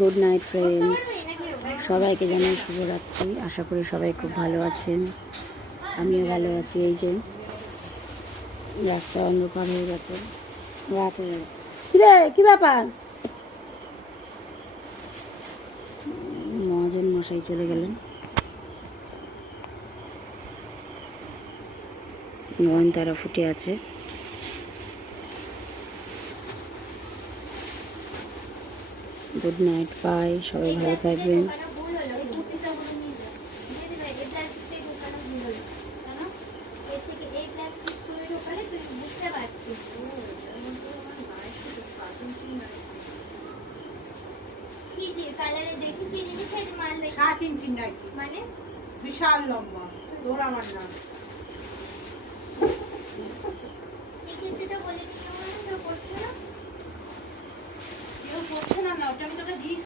Good night friends, সবাইকে জানাই শুভরাত্রি। আশা করি সবাই খুব ভালো আছেন, আমিও ভালো আছি। এই যে রাস্তা অন্ধকার হয়ে গেছে, রাত হয়ে গেছে। কিরে কি ব্যাপার? মহাজন মশাই চলে গেলেন, নয়নতারা ফুটে আছে। গুড নাইট, বাই, সবাই ভালো থাকবেন। মানে বিশাল লম্বা তোর আমার না কেউ করছে না, ওটা আমি তোকে দিই।